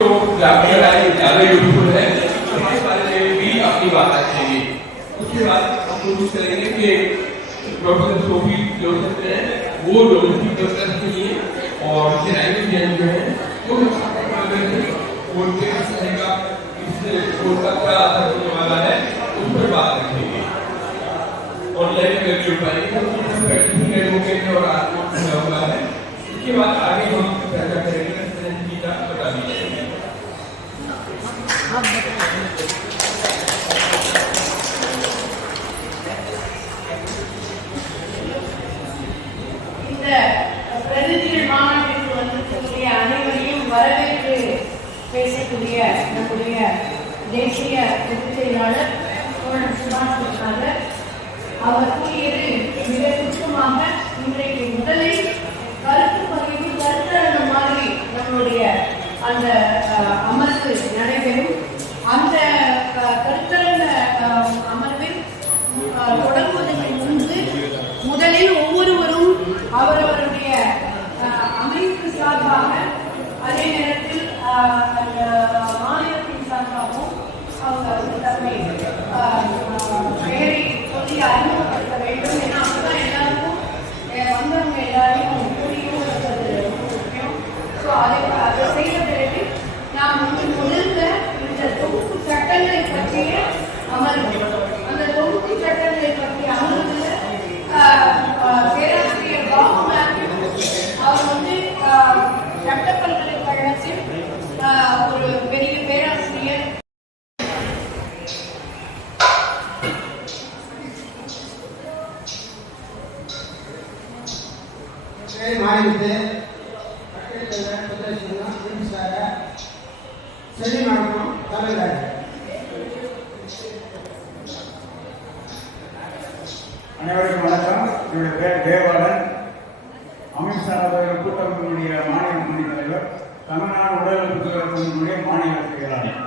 ज़्यादा यूजफुल है, हमारे बारे में भी अपनी बात रखेंगे। उसके बाद हम कोशिश करेंगे कि प्रोफेसर सोफी जो सकते हैं वो डोमेस्टिक प्रोसेस के लिए और लैंग्वेज जो है वो बोलते रहेगा, इससे उसका क्या असर होने वाला है उस पर बात रखेंगे। ऑनलाइन में जुड़ पाएंगे सर्टिफिकेट होंगे और आपको हुआ है। उसके बाद आगे हम चर्चा करेंगे का बता दीजिए। இந்த பிரதிநிதி மாநாட்டிற்கு வந்திருக்கக்கூடிய அனைவரையும் வரவேற்று பேசக்கூடிய நம்முடைய தேசிய பொதுச் செயலாளர் தோழர் சுபாஷ் கிருஷ்ணாகர் அவர் கூறியது மிக சுருக்கமாக இன்றைக்கு முதலில் கருத்து பகிர்வு கருத்தரங்கு மாதிரி நம்மளுடைய அந்த அமர்வு நடைபெறும். அந்த கருத்தரங்க அமர்வில் தொடங்குவதற்கு முன்பு முதலில் ஒவ்வொருவரும் அவரவருடைய அமைப்பு சார்பாக அதே நேரத்தில் மாநிலத்தின் சார்பாகவும் அவங்க தன்மை பெயரை சொல்லி அறிமுகப்படுத்த வேண்டும். ஏன்னா அப்பதான் எல்லாருக்கும் வந்தவங்க எல்லாரையும் புரியும் முக்கியம். ஸோ அதை செய்த பிறகு நாம் முதல்ல இந்த தொகுப்பு சட்டங்களை பற்றிய அமர்வு, அந்த தொகுப்பு சட்டங்களை பற்றிய அமர்வுல பேராசிரியர் பாபு மேத்யூ அவர் சட்ட பல்கலைக்கழகத்தில் ஒரு பெரிய பேராசிரியர். அனைவருக்கும் வணக்கம். என்னுடைய பேர் தேவாளன். அமைச்சரவையில் கூட்டமைப்பினுடைய மாநில துணைத் தலைவர், தமிழ்நாடு உடல்நலத் துறையினுடைய மாநில செயலாளர்.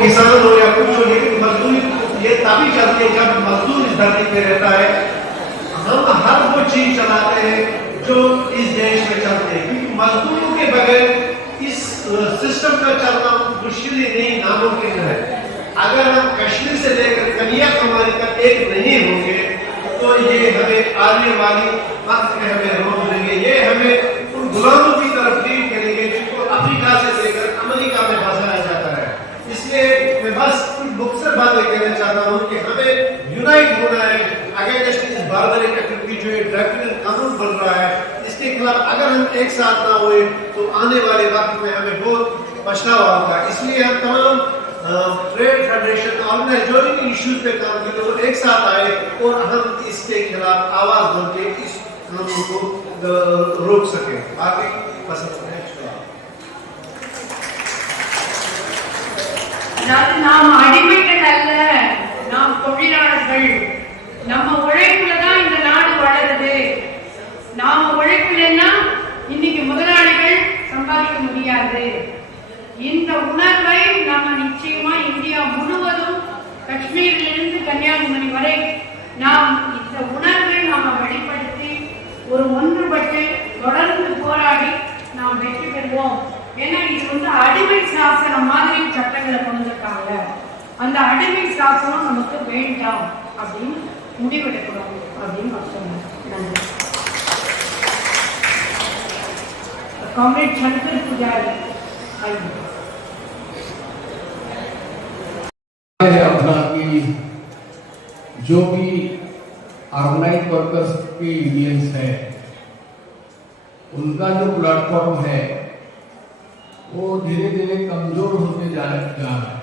किसान हो या कुछ हो, लेकिन मजदूरी ये तभी चलती है जब मजदूर इस धरती पे रहता है। हम हर वो चीज चलाते हैं जो इस देश में चलते हैं, क्योंकि मजदूरों के बगैर इस सिस्टम का चलना मुश्किल ही नहीं, नामुमकिन है। अगर हम कश्मीर से लेकर कन्याकुमारी तक एक नहीं होंगे तो ये हमें आने वाली वक्त में हमें रोक देंगे, ये हमें उन गुलामों की तरफ लीड करेंगे जिनको अफ्रीका से लेकर अमेरिका में फंसाया जाता है। इसलिए मैं बस मुख्तसर बातें कहना चाहता हूँ कि हमें यूनाइट होना है अगेंस्ट इस बार्बरिक एक्टिविटी जो ड्रैकुलियन कानून बन रहा है, इसके खिलाफ अगर हम एक साथ ना हुए तो आने वाले वक्त में हमें बहुत पछतावा होगा। इसलिए हम तमाम ट्रेड फेडरेशन ऑर्गेनाइज जो इन इश्यूज पे काम करते हैं वो एक साथ आए और हम इसके खिलाफ आवाज बन के इस कानून को रोक सके। आगे पसंद है நாம் அடிமைகள் அல்ல, நாம் தொழிலாளர்கள். நம்ம உழைப்புல தான் இந்த நாடு வளருது. நாம உழைப்புலன்னா இன்னைக்கு முதலாளிகள் சம்பாதிக்க முடியாது. இந்த உணர்வை நம்ம நிச்சயமா இந்தியா முழுவதும் காஷ்மீரிலிருந்து கன்னியாகுமரி வரை நாம் இந்த உணர்வை நாம வெளிப்படுத்தி ஒரு ஒன்றுபட்டு தொடர்ந்து போராடி நாம் வெற்றி பெறுவோம். ஏன்னா இது அடிமை சாசனம் மாதிரி சட்டங்களை கொண்டிருக்காங்க. அந்த அடிமை சாசனம் நமக்கு வேண்டாம் அப்படின்னு முடிவெடுக்கிறோம் அப்படின்னு சொன்னாங்க. காம்ரேட் சங்கர் पुजारी अपना की जो भी ऑर्गेनाइज वर्कर्स के यूनियंस है उनका जो प्लेटफॉर्म है वो धीरे धीरे कमजोर होते जा रहा है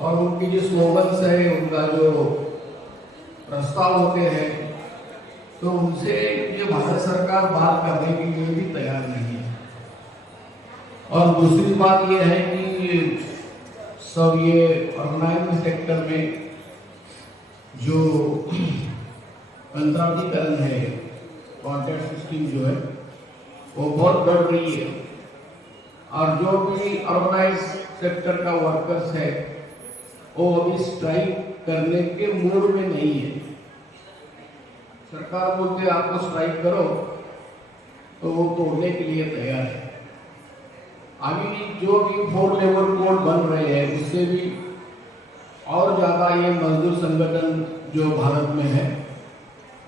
और उनकी जो स्लोगन्स है, उनका जो प्रस्ताव होते हैं, तो उनसे ये भारत सरकार बात करने के लिए भी तैयार नहीं है। और दूसरी बात यह है कि सब ये ऑर्गेनाइज सेक्टर में जो अंतराधिकरण है, कॉन्ट्रैक्ट सिस्टम जो है वो बहुत बढ़ रही है और जो भी ऑर्गेनाइज सेक्टर का वर्कर्स है वो अभी स्ट्राइक करने के मूड में नहीं है। सरकार बोलते है आपको स्ट्राइक करो तो वो तोड़ने के लिए तैयार है। अभी भी जो भी 4 लेबर कोड बन रहे हैं उससे भी और ज्यादा ये मजदूर संगठन जो भारत में है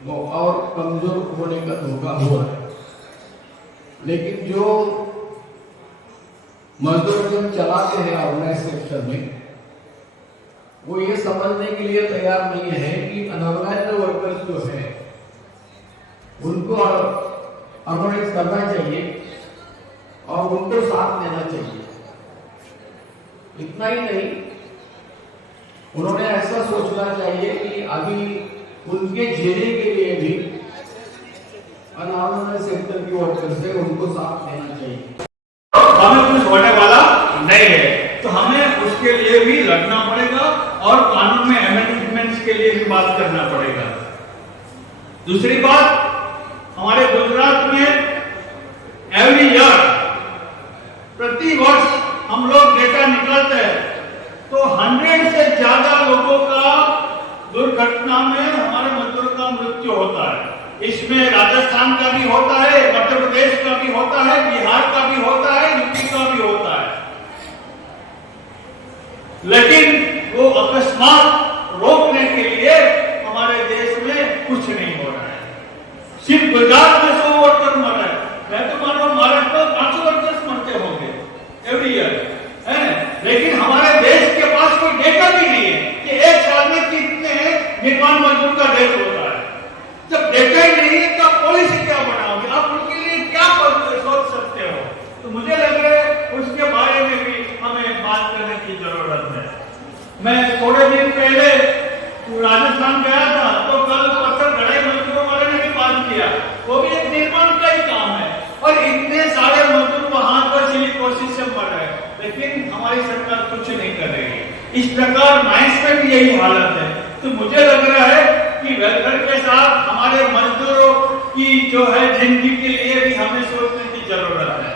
वो और कमजोर होने का धोखा हो रहा है। लेकिन जो मजदूर जब चलाते हैं ऑर्गेनाइज सेक्टर में वो ये समझने के लिए तैयार नहीं है कि अनऑर्गेनाइज्ड वर्कर्स जो है उनको ऑर्गेनाइज करना चाहिए और उनको साथ लेना चाहिए। इतना ही नहीं, उन्होंने ऐसा सोचना चाहिए कि अभी उनके झेलने के लिए भी अनऑर्गेनाइज्ड सेक्टर की वर्कर्स है उनको साथ लेना चाहिए। हमें कुछ होने वाला नहीं है तो हमें उसके लिए भी लड़ना पड़ेगा और कानून में अमेंडमेंट्स के लिए भी बात करना पड़ेगा। दूसरी बात, हमारे गुजरात में एवरी ईयर प्रति वर्ष हम लोग डेटा निकालते हैं तो 100 से ज्यादा लोगों का दुर्घटना में हमारे मजदूरों का मृत्यु होता है। इसमें राजस्थान का भी होता है, मध्य प्रदेश का भी होता है, बिहार का भी होता है, यूपी का भी होता है। लेकिन वो अकस्मात रोकने के लिए हमारे देश में कुछ नहीं हो रहा है। सिर्फ गुजरात में 100 वर्कर मर रहे हैं, मैं तो मान लो महाराष्ट्र में 500 वर्कर्स मरते होंगे एवरी ईयर है। लेकिन हमारे देश के पास कोई डेटा भी नहीं है कि एक साल में कितने निर्माण मजदूर का डेथ होता है। जब डेटा ही नहीं है तो आप पॉलिसी क्या बनाओगे, आप उनके लिए क्या सोच सकते हो? तो मुझे लग रहा है उसके बारे में भी हमें बात करने की जरूरत है। मैं थोड़े दिन पहले राजस्थान गया था तो कल पत्थर गढ़ाई मजदूरों वाले ने भी बात किया, वो भी एक निर्माण का ही काम है और इतने सारे मजदूर वहां पर सिलिकोसिस से मर रहे हैं, लेकिन हमारी सरकार कुछ नहीं कर रही है। इस प्रकार माइंस में भी यही हालत है। तो मुझे लग रहा है कि वेलफेयर के साथ हमारे मजदूरों की जो है जिंदगी के लिए भी हमें सोचने की जरूरत है।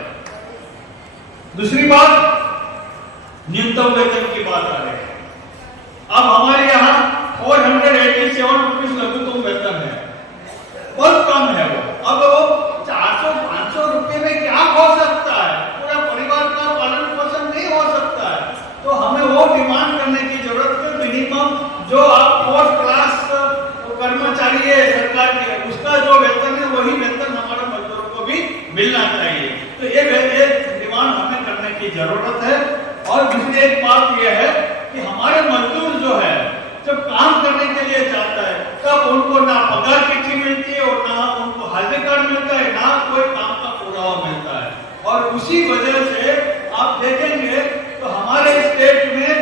दूसरी बात, न्यूनतम वेतन की बात आ रही है। अब हमारे यहाँ 487 रुपीज लघुतम वेतन है, बहुत कम है वो। अब वो 400-500 रुपए में क्या हो सकता है? पूरा परिवार का पालन पोषण नहीं हो सकता है। तो हमें वो डिमांड करने की जरूरत है। मिनिमम जो आप 4th क्लास कर्मचारी है सरकार के, उसका जो वेतन है वही वेतन हमारे मजदूरों को भी मिलना चाहिए। तो ये डिमांड हमें करने की जरूरत है। और दूसरी एक बात यह है कि हमारे मजदूर जो है जब काम करने के लिए जाता है तब उनको ना पगार चिट्ठी मिलती है और ना उनको हाजिर कार्ड मिलता है, ना कोई काम का पुरावा मिलता है। और उसी वजह से आप देखेंगे तो हमारे स्टेट में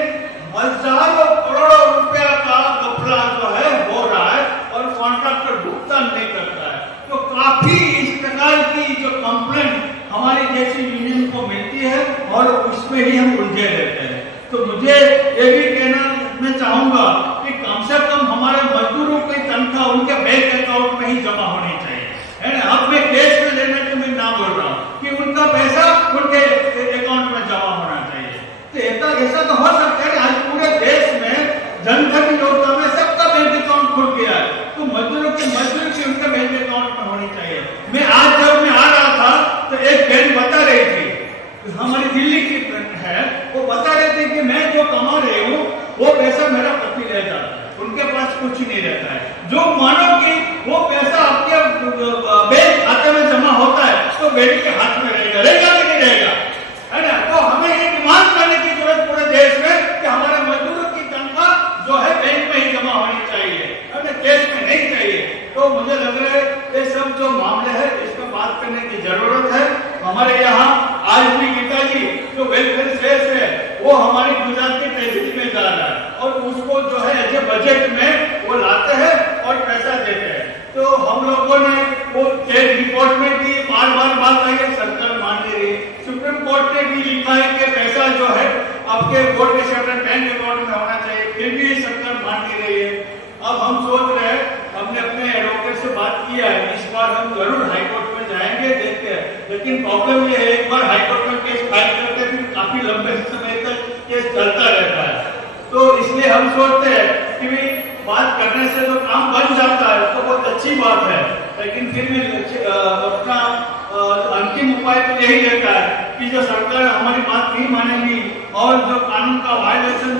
हजारों करोड़ों रुपया का घपला जो है हो रहा है और कॉन्ट्रैक्टर भुगतान नहीं करता है। तो काफी इस प्रकार की जो कंप्लेंट हमारी जैसी यूनियन को मिलती है और उसमें ही हम उलझे रहते हैं। तो मुझे ये भी कहना मैं चाहूंगा कि कम से कम हमारे मजदूरों की तनख्वाह उनके बैंक अकाउंट में ही जमा होनी चाहिए, है ना। अब मैं कैश में लेने के मैं ना बोल रहा हूँ कि उनका पैसा उनके अकाउंट में जमा होना चाहिए। तो ऐसा तो हो सकता है। आज पूरे देश में जनधन योजना में सबका बैंक अकाउंट खुल गया है, तो मजदूरों की मजदूरी की उनके बैंक अकाउंट में होनी चाहिए। मैं आज जब मैं आ रहा था तो एक बहन बता रही थी, हमारी दिल्ली की है, वो बता रहे थे कि मैं जो कमा रही हूँ वो पैसा मेरा पति ले जाता है, उनके पास कुछ नहीं रहता है। जो मानो कि वो पैसा आपके बैंक खाते में जमा होता है तो बेटी के हाथ में रहेगा कि नहीं रहेगा, है ना। तो हमें ये डिमांड करने की जरूरत पूरे देश में कि हमारे मजदूरों की तनख्वाह जो है बैंक में ही जमा होनी चाहिए, है ना, कैश में नहीं चाहिए। तो मुझे लग रहा है ये सब जो मामले है इस पर बात करने की जरूरत है। हमारे यहाँ आज भी गीता जी जो वेलफेयर सेस है वो हमारी गुजरात की ट्रेजरी में जा रहा है और उसको जो है ऐसे बजट में वो लाते हैं और पैसा देते हैं। तो हम लोगों ने वो चेक रिपोर्ट में भी बार बार बात आई है, सरकार मान नहीं रही। सुप्रीम कोर्ट ने भी लिखा है कि पैसा जो है आपके बोर्ड के सेपरेट बैंक अकाउंट में होना चाहिए, फिर भी सरकार मान नहीं रही है। अब हम सोच रहे हैं, हमने अपने एडवोकेट से बात किया है, इस बार हम जरूर हाईकोर्ट में जाएंगे, देखते हैं। लेकिन प्रॉब्लम ये है, एक बार हाईकोर्ट में केस फाइल करते फिर काफी लंबे समय तक केस चलता रहता है। तो इसलिए हम सोचते हैं कि भी बात करने से तो काम बन जाता है तो बहुत अच्छी बात है, लेकिन फिर भी अपना अंतिम उपाय तो यही रहता है कि जो सरकार हमारी बात नहीं मानेगी और जो कानून का वायलेशन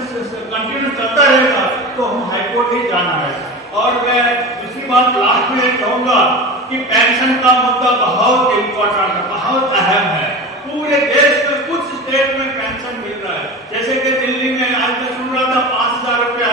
कंटिन्यू चलता रहेगा तो हम हाईकोर्ट ही जाना है। और मैं दूसरी बात लास्ट में कहूंगा कि पेंशन का मुद्दा बहुत इम्पोर्टेंट है, बहुत अहम है। पूरे देश में कुछ स्टेट में पेंशन मिल रहा है, जैसे कि दिल्ली में आज मैं सुन रहा था 5,000 रुपया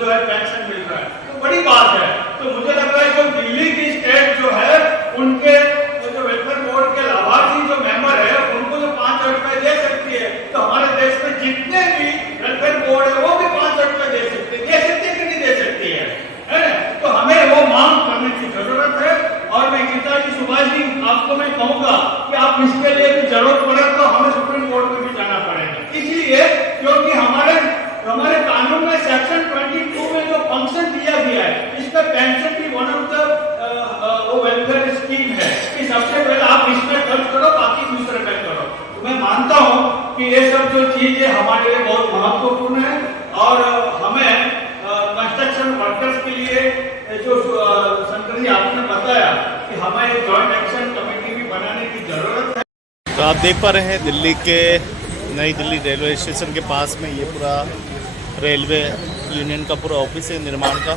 जो है पेंशन मिल रहा है, तो बड़ी बात है। तो मुझे लग रहा है जो दिल्ली की स्टेट जो है उनके जो वेलफेयर बोर्ड के लाभार्थी जो मेंबर है उनको जो 5,000 रुपए दे सकती है, तो हमारे देश में जितने भी वेलफेयर बोर्ड है वो भी 5,000 रुपए दे सकते कि नहीं दे सकती है ना? तो हमें वो मांग करने की जरूरत है। और मैं गीता जी, सुभाष जी, आपको मैं कहूंगा कि आप इसके लिए भी जरूरत पड़े तो हमें सुप्रीम कोर्ट में भी जाना पड़ेगा, इसलिए क्योंकि हमारे कानून में सेक्शन 22 में जो फंक्शन दिया गया है, इसका पेंशन भी one of the welfare scheme है कि सबसे पहले आप इसमें खर्च करो, बाकी दूसरे में करो। तो मैं मानता हूँ कि ये सब जो चीजें हमारे लिए बहुत महत्वपूर्ण है और हमें कंस्ट्रक्शन वर्कर्स के लिए जो शंकर जी आपने बताया कि हमें जॉइंट एक्शन कमेटी भी बनाने की जरूरत है। तो आप देख पा रहे हैं दिल्ली के नई दिल्ली रेलवे स्टेशन के पास में ये पूरा रेलवे यूनियन का पूरा ऑफिस है निर्माण का,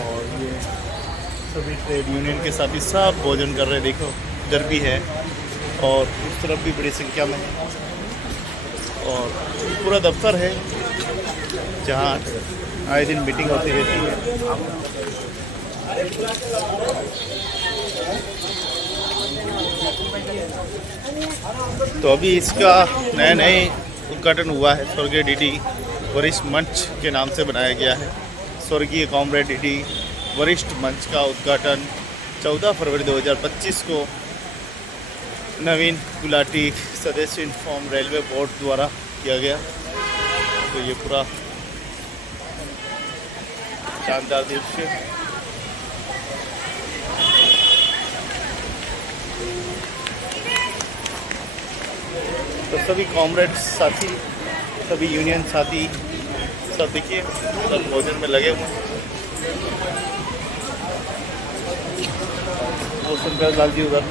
और ये सभी ट्रेड यूनियन के साथी सब भोजन कर रहे हैं। देखो इधर भी है और उस तरफ भी बड़ी संख्या में है, और पूरा दफ्तर है जहाँ आए दिन मीटिंग होती रहती है। तो अभी इसका नए उद्घाटन हुआ है। स्वर्गीय डीडी वरिष्ठ मंच के नाम से बनाया गया है। स्वर्गीय कॉमरेड डीडी वरिष्ठ मंच का उद्घाटन 14 फरवरी 2025 को नवीन गुलाटी सदस्य इन्फॉर्म रेलवे बोर्ड द्वारा किया गया। तो ये पूरा शानदार दृश्य। तो सभी कॉमरेड साथी, सभी यूनियन साथी सब देखिए सब भोजन में लगे हुए हैं। वो शंकर लाल जी उधर।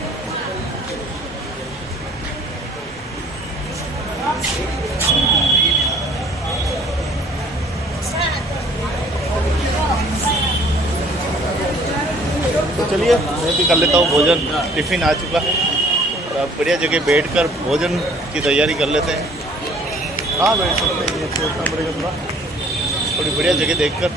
तो चलिए मैं भी कर लेता हूँ भोजन। टिफ़िन आ चुका है और आप बढ़िया जगह बैठकर भोजन की तैयारी कर लेते हैं। हाँ बैठ सकते हैं, सोचना पड़ेगा थोड़ा, थोड़ी बढ़िया जगह देखकर।